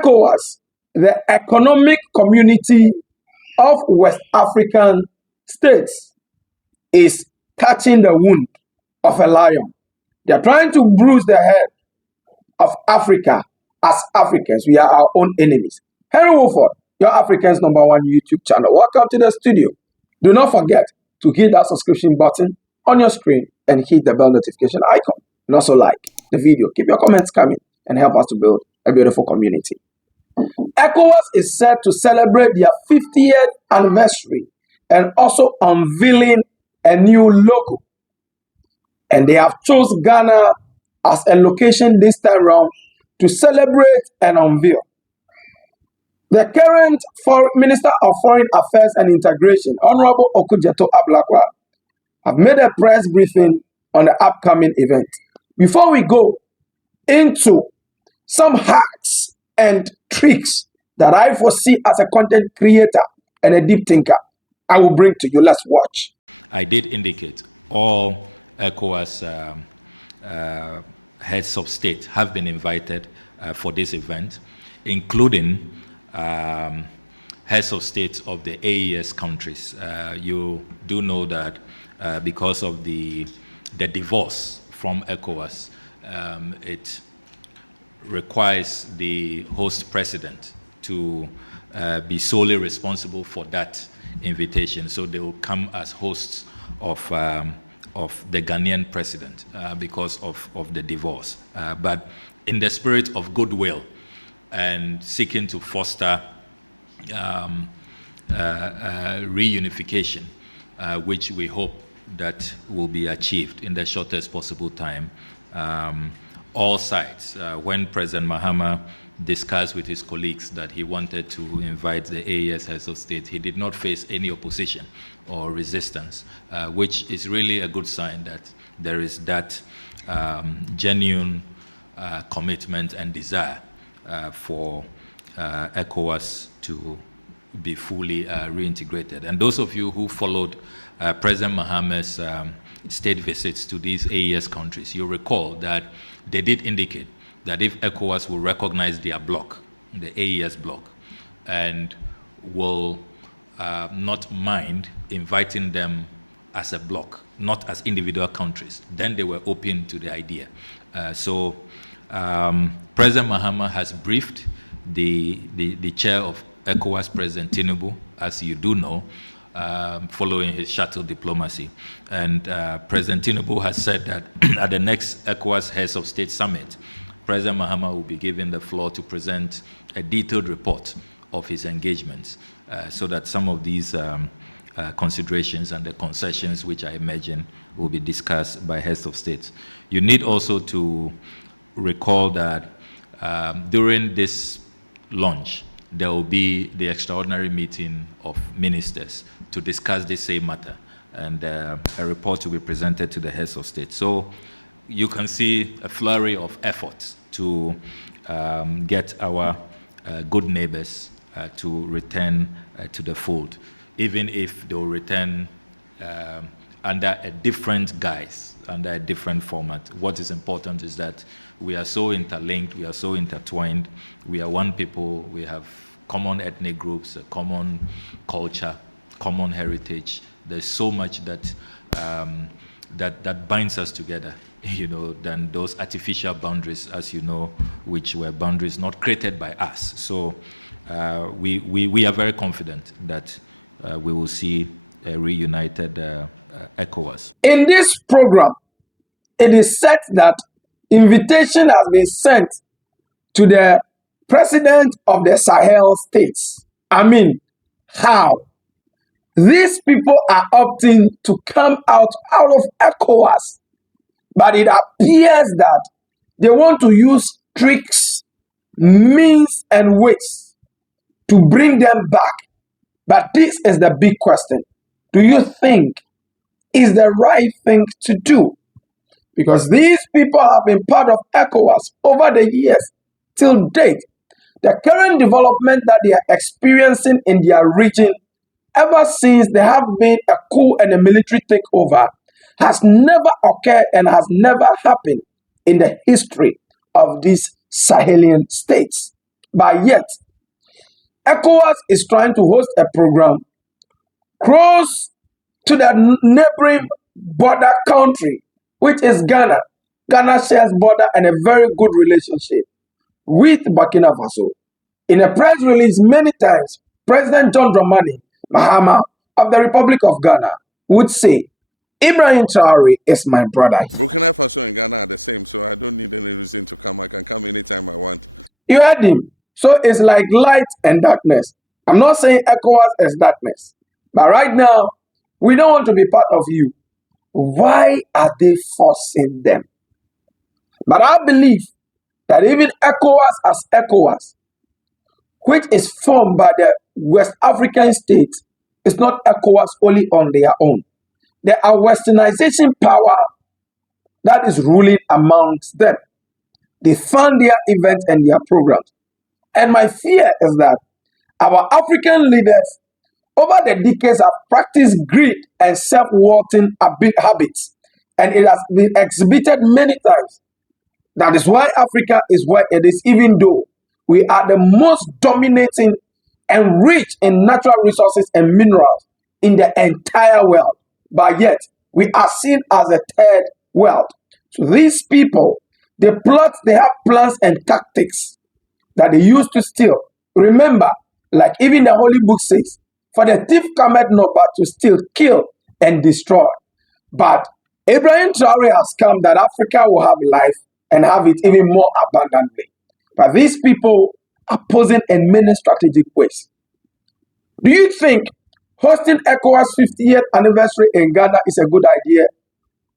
ECOWAS, the Economic Community of West African States, is touching the wound of a lion. They are trying to bruise the head of Africa. As Africans, we are our own enemies. Henry Wolford, your Africans #1 YouTube channel. Welcome to the studio. Do not forget to hit that subscription button on your screen and hit the bell notification icon. And also like the video. Keep your comments coming and help us to build a beautiful community. ECOWAS is set to celebrate their 50th anniversary and also unveiling a new logo. And they have chosen Ghana as a location this time around to celebrate and unveil. The current Minister of Foreign Affairs and Integration, Honorable Okujeto Ablakwa, have made a press briefing on the upcoming event. Before we go into some hacks and tricks that I foresee as a content creator and a deep thinker, I will bring to you. Let's watch. I did indicate all ECOWAS heads of state have been invited for this event, including heads of state of the AES countries. You do know that because of the divorce from ECOWAS, it requires the host president to be solely responsible for that invitation. So they will come as hosts of the Ghanaian president because of the divorce. But in the spirit of goodwill and seeking to foster reunification, which we hope that will be achieved in the shortest possible time, all sides, when President Mahama discussed with his colleagues that he wanted to invite the AES heads of state, he did not face any opposition or resistance, which is really a good sign that there is that genuine commitment and desire for ECOWAS to be fully reintegrated. And those of you who followed President Mahama's state visits to these AES countries, you recall that they did indicate that if ECOWAS will recognize their bloc, the AES bloc, and will not mind inviting them as a bloc, not as individual countries, then they were open to the idea. So President Mahama has briefed the chair of ECOWAS, President Tinubu, as you do know, following his shuttle diplomacy. And President Tinubu has said that at the next ECOWAS Heads of State Summit, President Mahama will be given the floor to present a detailed report of his engagements so that some of these considerations and the concessions, which I imagine will be discussed by heads of states. You need also to recall that during this launch, there will be the extraordinary meeting of ministers to discuss this same matter, and a report will be presented to the heads of state. So you can see a flurry of efforts to get our good neighbors to return to the fold, even if they'll return under a different guise, under a different format. What is important is that we are so interlinked, we are so intertwined, we are one people, we have common ethnic groups, a common culture, common heritage. There's so much that that binds us together, you know, than those artificial boundaries, as you know, which were boundaries not created by us. So we are very confident that we will see a reunited ECOWAS. In this program, it is said that invitation has been sent to the president of the Sahel states. I mean, how? These people are opting to come out of ECOWAS, but it appears that they want to use tricks, means, and ways to bring them back. But this is the big question. Do you think is the right thing to do? Because these people have been part of ECOWAS over the years till date. The current development that they are experiencing in their region, ever since there have been a coup and a military takeover, has never occurred and has never happened in the history of these Sahelian states. But yet, ECOWAS is trying to host a program close to the neighboring border country, which is Ghana. Ghana shares border and a very good relationship with Burkina Faso. In a press release many times, President John Dramani Mahama of the Republic of Ghana would say, Ibrahim Traore is my brother. Burkina Faso and Ghana are the same, so I don't need any reason to come. I can come anytime I want. You heard him. So it's like light and darkness. I'm not saying ECOWAS is darkness. But right now, we don't want to be part of you. Why are they forcing them? But I believe that even ECOWAS as ECOWAS, which is formed by the West African states, is not ECOWAS only on their own. There are westernization power that is ruling amongst them. They fund their events and their programs. And my fear is that our African leaders over the decades have practiced greed and self-worthing habits. And it has been exhibited many times. That is why Africa is where it is, even though we are the most dominating and rich in natural resources and minerals in the entire world. But yet, we are seen as a third world. So these people, they have plans and tactics that they use to steal. Remember, like even the Holy Book says, for the thief cometh not but to steal, kill, and destroy. But Ibrahim Traore has come that Africa will have life and have it even more abundantly. But these people are posing in many strategic ways. Do you think hosting ECOWAS 50th anniversary in Ghana is a good idea?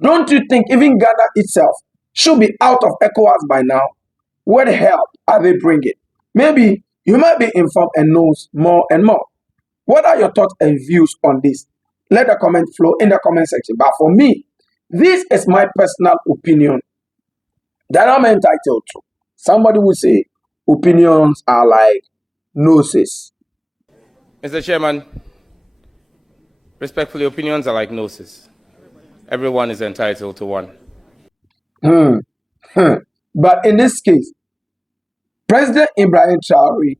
Don't you think even Ghana itself should be out of ECOWAS by now? What help are they bringing? Maybe you might be informed and knows more and more. What are your thoughts and views on this? Let the comment flow in the comment section. But for me, this is my personal opinion that I'm entitled to. Somebody would say opinions are like noses. Mr. Chairman, respectfully, opinions are like noses. Everyone is entitled to one. But in this case, President Ibrahim Traore,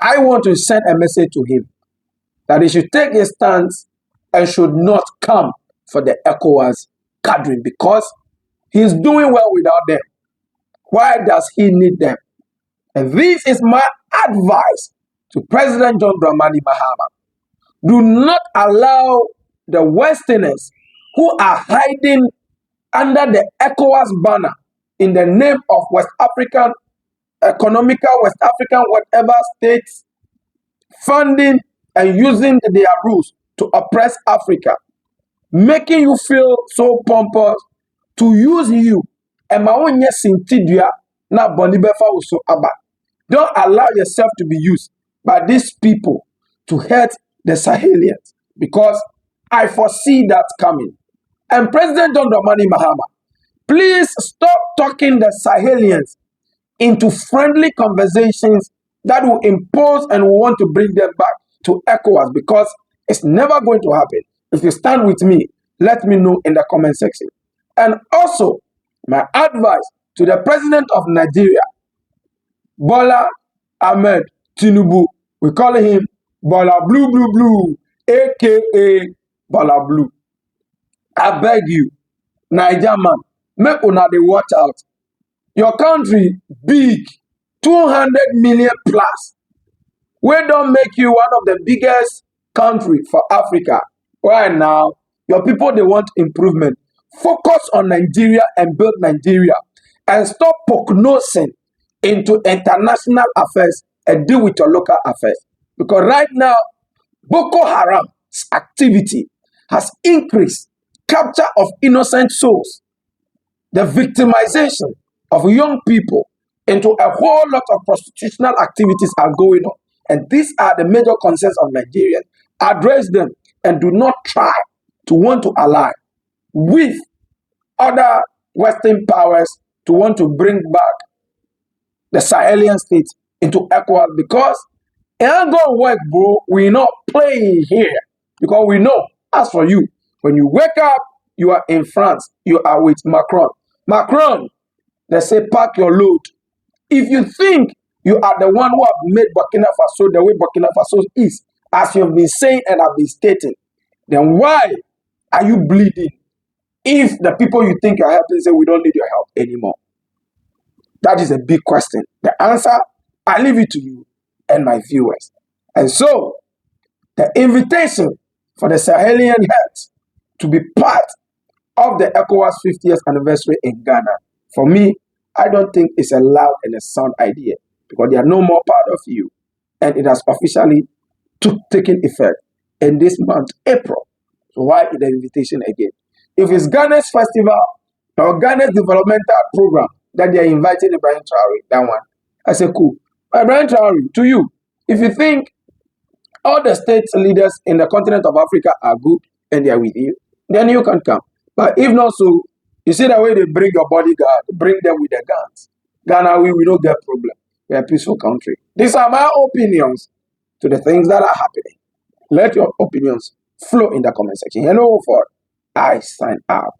I want to send a message to him that he should take a stance and should not come for the ECOWAS gathering because he's doing well without them. Why does he need them? And this is my advice to President John Dramani Mahama. Do not allow the Westerners who are hiding under the ECOWAS banner in the name of West African, West African, whatever states, funding and using their rules to oppress Africa, making you feel so pompous, to use you. Don't allow yourself to be used by these people to hurt the Sahelians, because I foresee that coming. And President John Dramani Mahama, please stop talking the Sahelians into friendly conversations that will impose and will want to bring them back to ECOWAS, because it's never going to happen. If you stand with me, let me know in the comment section. And also, my advice to the President of Nigeria, Bola Ahmed Tinubu, we call him Bola Blue Blue Blue, aka Bola Blue. I beg you, Niger man, make una dey watch out. Your country big, 200 million plus. We don't make you one of the biggest country for Africa. Right now, your people, they want improvement. Focus on Nigeria and build Nigeria. And stop prognosing into international affairs and deal with your local affairs. Because right now, Boko Haram's activity has increased. Capture of innocent souls. The victimization of young people into a whole lot of prostitutional activities are going on. And these are the major concerns of Nigerians. Address them and do not try to want to ally with other Western powers to want to bring back the Sahelian states into ECOWAS, because it ain't going to work, bro. We're not playing here, because we know, as for you, when you wake up, you are in France, you are with Macron. Macron, they say, pack your load. If you think You are the one who have made Burkina Faso the way Burkina Faso is, as you have been saying and have been stating. Then why are you bleeding if the people you think you're helping say we don't need your help anymore? That is a big question. The answer, I leave it to you and my viewers. And so, the invitation for the Sahelian heads to be part of the ECOWAS 50th anniversary in Ghana, for me, I don't think it's a loud and a sound idea because they are no more part of you. And it has officially taken effect in this month, April. So why is the invitation again? If it's Ghana's festival or Ghana's developmental program that they are inviting Ibrahim Traore, that one, I say, cool. Ibrahim Traore, to you, if you think all the state leaders in the continent of Africa are good and they are with you, then you can come. But if not so, you see the way they bring your bodyguard, bring them with the guns. Ghana, we don't get problem. We're a peaceful country. These are my opinions to the things that are happening. Let your opinions flow in the comment section. Hello, for I sign out.